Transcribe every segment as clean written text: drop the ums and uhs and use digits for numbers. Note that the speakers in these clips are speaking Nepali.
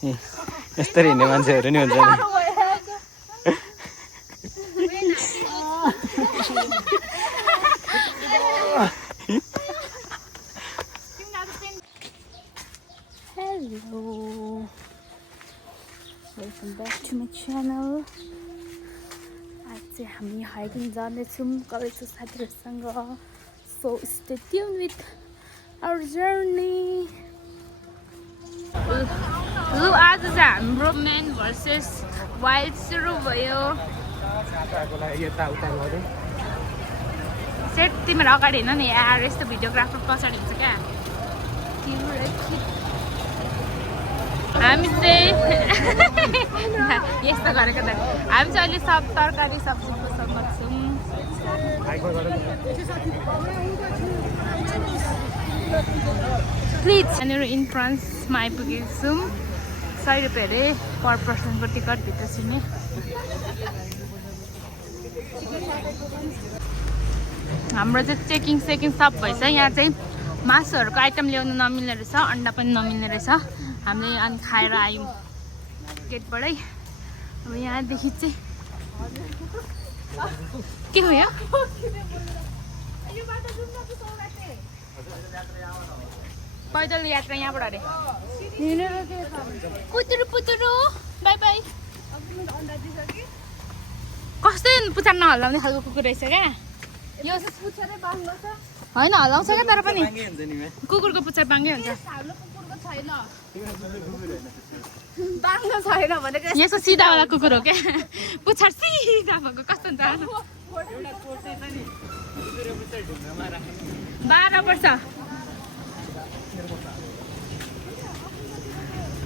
यस्तरी हिँड्ने मान्छेहरू नि हुन्छ नि Hello, welcome back to my channel. आज चाहिँ हामी हाइकिङ जाँदैछौँ कलेजको साथीहरूसँग. So stay tuned with our journey. लु आज चाहिँ हाम्रो म्यान भर्सेस वाइल्ड सुरु भयो. सेट तिमीहरू अगाडि हिँड नि यार, यस्तो भिडियोग्राफर पछाडि हुन्छ क्या. हामी चाहिँ यस्तो गरेको त हामी चाहिँ अहिले सब तरकारी सब्जीको सँग छौँ. प्लिज यहाँनिर इन फ्रान्समा आइपुगेको छौँ. 100 रुपियाँ अरे पर पर्सनको टिकट भित्र छिर्ने. हाम्रो चाहिँ चेकिङ सब भएछ. यहाँ चाहिँ मासुहरूको आइटम ल्याउनु नमिल्ने रहेछ, अन्डा पनि नमिल्ने रहेछ. हामीले अनि खाएर आयौँ गेटबाटै. अब यहाँदेखि चाहिँ के भयो पैदल यात्रा यहाँबाट अरे कुतुरु पुतुरु बाई बाई. कस्तै पुच्छर नहल्लाउने खालको कुकुर रहेछ क्या यो. होइन हल्लाउँछ क्या तर पनि कुकुरको पुच्छर बाङ्गै हुन्छ. यस्तो सिधावाला कुकुर हो क्या, पुच्छर सिधा भएको. कस्तो हुन्छ 12 वर्ष.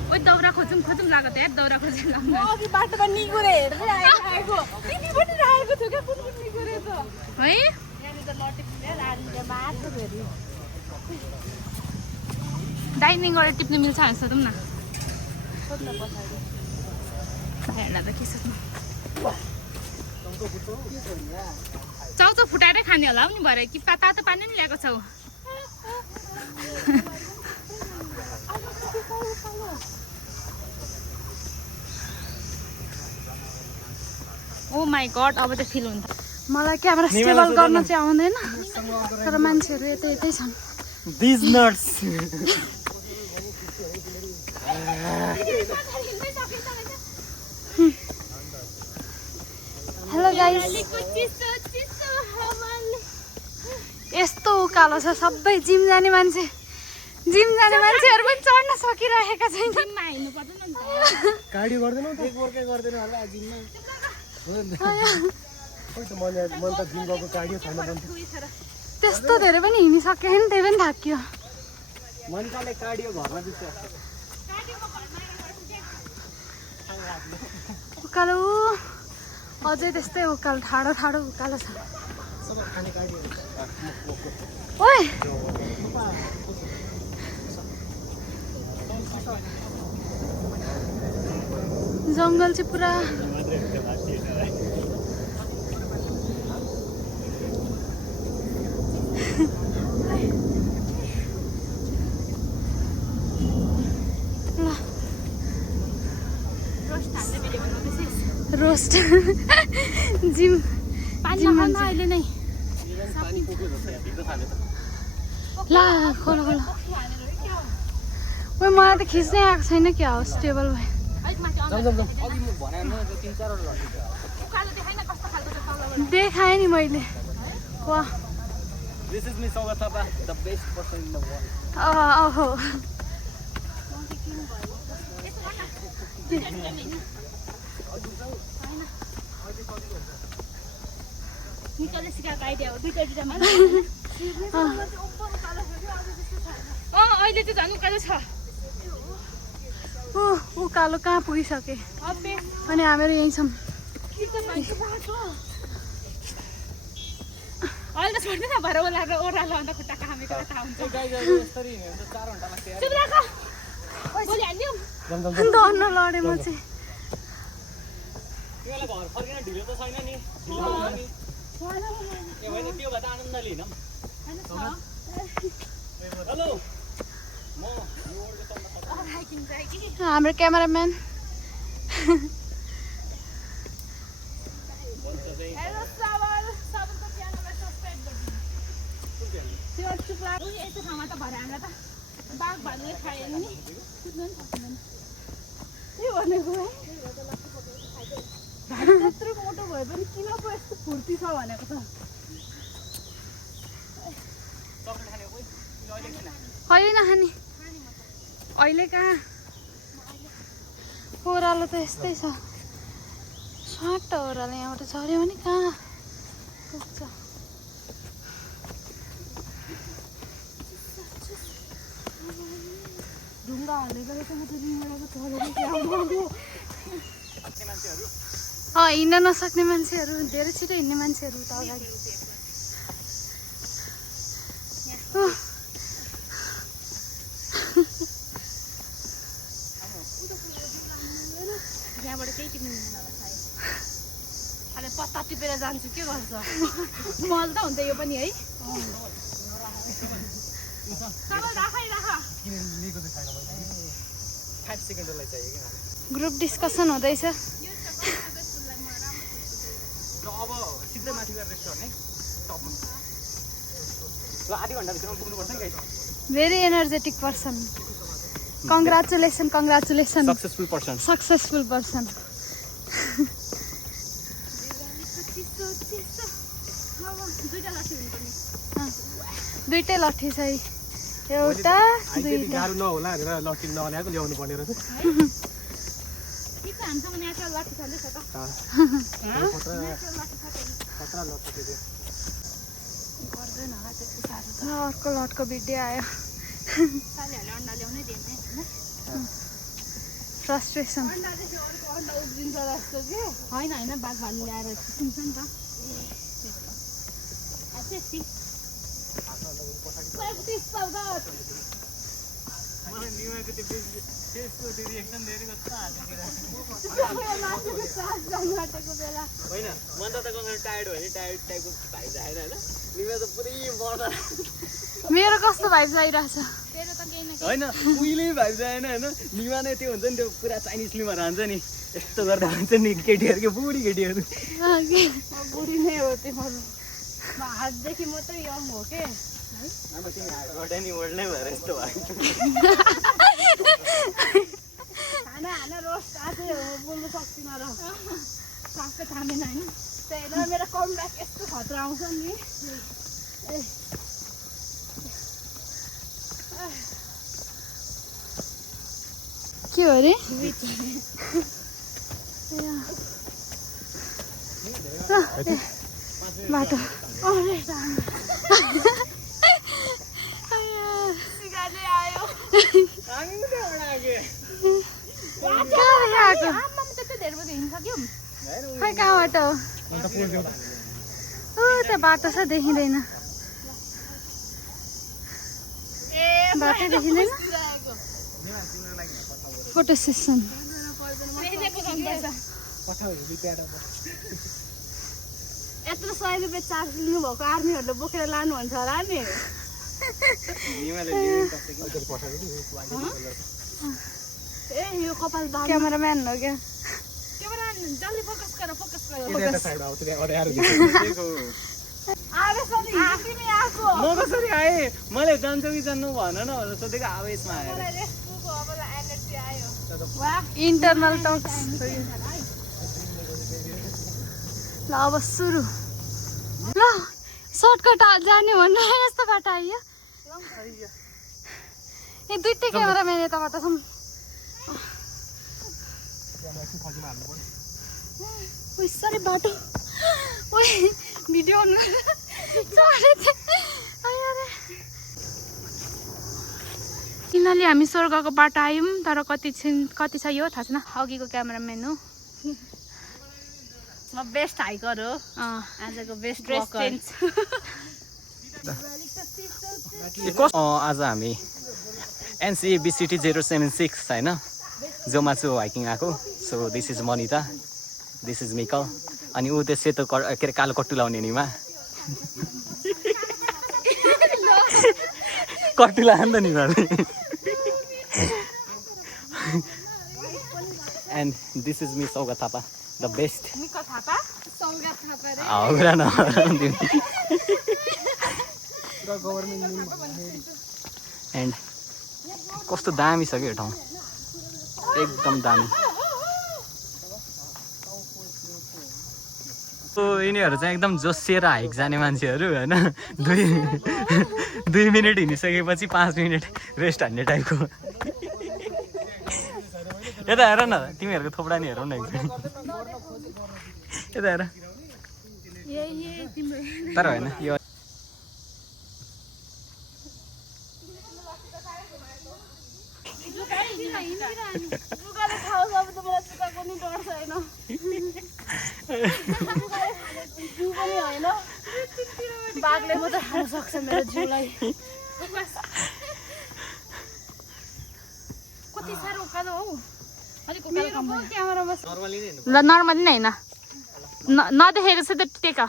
ओ दौरा खोजौँ लाग्यो त यार. दौरा खोजौँ अघि बाटोमा निगुरे हेर्दै आएको तिमीपट्टि राखेको थियो क्या. कुन निगुरे त है डाइनिङ गरेर टिप्नु मिल्छ भने सोधौँ न. हेर्दा त के सोध्नु. चाउचाउ फुटाएरै खाने होला नि भरे कि तातो पानी नि ल्याएको छौ. ओ माई गड अब चाहिँ फिल हुन्छ. मलाई क्यामेरा स्टेबल गर्न चाहिँ आउँदैन तर मान्छेहरू यतै छन्. These nuts. हेलो गाइस, यस्तो उकालो छ. सबै जिम जाने मान्छेहरू पनि चढ्न सकिरहेका छैनन्. कार्डियो गर्दैन त एक वर्कै गर्दैन होला जिममा. त्यस्तो धेरै पनि हिँडिसक्यो नि, त्यही पनि थाक्यो. उकालो अझै त्यस्तै उकालो, ठाडो उकालो छ. ओइ जङ्गल चाहिँ पुरा. रोस्ट जिम अहिले नै ला खोला. ओइ मलाई त खिच्नै आएको छैन क्या हो. स्टेबल भयो. देखाएँ नि मैले. वाह ओहो अहिले चाहिँ झन् उकालो छ. उकालो कहाँ पुगिसके अनि हामीहरू यहीँ छौँ. अहिले त छोड्दैन भएर ओह्रालो अन्त खुट्टा कामेको थाहा हुन्छ. डर्न लडेँ म चाहिँ. हाम्रो क्यामेराम्यान बाघ भालुले खायो नि कुद्नु नि सक्दैन त्यही भनेको है भालु त्यत्रो मोटो भए पनि किन पो यस्तो फुर्ती छ भनेको त अहिले नखाने अहिले कहाँ ओह्रालो त यस्तै छ स्वाट ओह्रालो यहाँबाट झऱ्यो भने कहाँ पुग्छ ढुङ्गा हाल्दै गरेको म त रिङडाको झरेको हिँड्न नसक्ने मान्छेहरू धेरै छिटो हिँड्ने मान्छेहरू त अगाडि यहाँबाट केही टिप्नु मिल्दैन होला सायद अहिले पत्ता टिपेर जान्छु के गर्छ मल त हुन्छ यो पनि है ग्रुप डिस्कसन हुँदैछ very energetic person congratulation successful person दुईटै लट्ठी छ एउटा गाह्रो नहोला भनेर लट्ठी नल्याएको ल्याउनु पर्ने रहेछ अर्को लटको भिडियो आयो फ्रस्ट्रेसन होइन बाघ भालु ल्याएर सुन्छ नि मेरो कस्तो भाइब आइरहेछ होइन उहिले भाइब आएन होइन निमा नै त्यो हुन्छ नि त्यो पुरा चाइनिज लिमहरू हान्छ नि यस्तो गर्दा हुन्छ नि केटीहरूको बुढी केटीहरू बुढी नै हो त्यो हातदेखि मात्रै यङ हो के नि ओल्ड नै भएर यस्तो भयो खाना रोस्ट आजै बोल्नु सक्दिनँ र सबै थामेन होइन त्यही भएर मेरो कमब्याक यस्तो खतरा आउँछ नि के हो अरे बाटो खै कहाँबाट हो त्यो बाटो छ देखिँदैन बाटो देखिँदैन फोटो सेसन यत्रो 100 रुपियाँ चार्ज लिनुभएको आर्मीहरूले बोकेर लानुहुन्छ होला नि यो कपाल क्यामेराम्यान हो क्या जल्दी फोकस गर म कसरी आएँ मैले जान्छ कि जान्नु भन न सोधेको आवेशमा आएर इन्टरनल टक्स ल अब सुरु ल सर्टकट जाने भन्नु यस्तो बाटो आइयो ए दुईटै क्यामेराम्यान यताबाट छौँ सरी बाटो भिडियो किनले हामी स्वर्गको बाटो आयौँ तर कति छ यो थाहा छैन अघिको क्यामेराम्यान हो म बेस्ट हाइकर हो आजको बेस्ट ड्रेस चेन्ज आज हामी एनसिए BCT 076 होइन जोमाचु हाइकिङ आएको so this is Manita this is Mikal अनि ऊ त्यो सेतो के अरे कालो कट्टु लाउने निमा कट्टु लायो नि त Nima And this is me, Saugat Thapa, the best. मिको थापा सौगात थापा रे कुरा न एन्ड कस्तो दामी छ कि यो ठाउँ एकदम दामी यिनीहरू चाहिँ एकदम जोसिएर हाइक जाने मान्छेहरू होइन 2 मिनट हिँडिसकेपछि 5 मिनट रेस्ट हान्ने टाइपको यता हेर न तिमीहरूको थोपडा नि हेरौ न यता हेर तर होइन यो जुगाले खाओ अब त मलाई जुगाको नि डर छैन जु पनि होइन बाघले मात्रै खान सक्छ मेरो जुलाई कति साह्रो उकालो हौ अलिक मेरो पो क्यामेरामा ल नर्मली नै होइन नदेखेको छ त टेक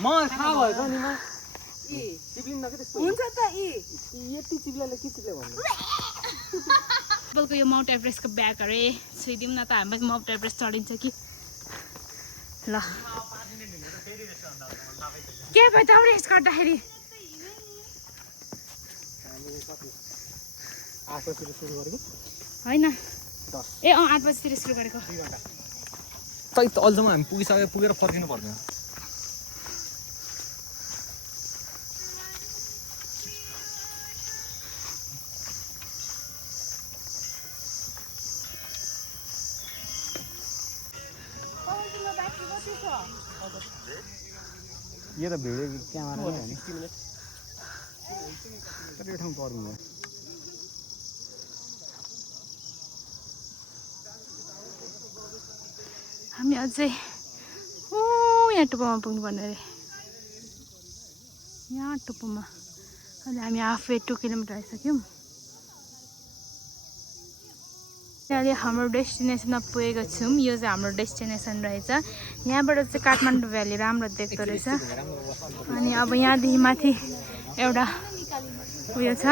म थाहा भएछ नि म हुन्छ त यति चिप्लेले के चिप्ले भन्नु तपाईँको यो माउन्ट एभरेस्टको ब्याग अरे छुइदिउँ न त हामी माउन्ट एभरेस्ट चढिन्छ कि ल के भयो त एभरेस्ट गर्दाखेरि होइन ए 8 बजीतिर सुरु गरेको खै त अहिलेसम्म हामी पुगेर फर्किनु पर्दैन यो त भिडियो क्यामेरा हो नि 60 मिनेट कति ठाउँ पर्नु हामी अझै यहाँ टुप्पोमा पुग्नुपर्ने अरे यहाँ टुप्पोमा अहिले हामी हाफवे 2 किलोमिटर आइसक्यौँ अहिले हाम्रो डेस्टिनेसनमा पुगेको छौँ यो चाहिँ हाम्रो डेस्टिनेसन रहेछ यहाँबाट चाहिँ काठमाडौँ भ्याली राम्रो देख्दो रहेछ अनि अब यहाँदेखि माथि एउटा उयो छ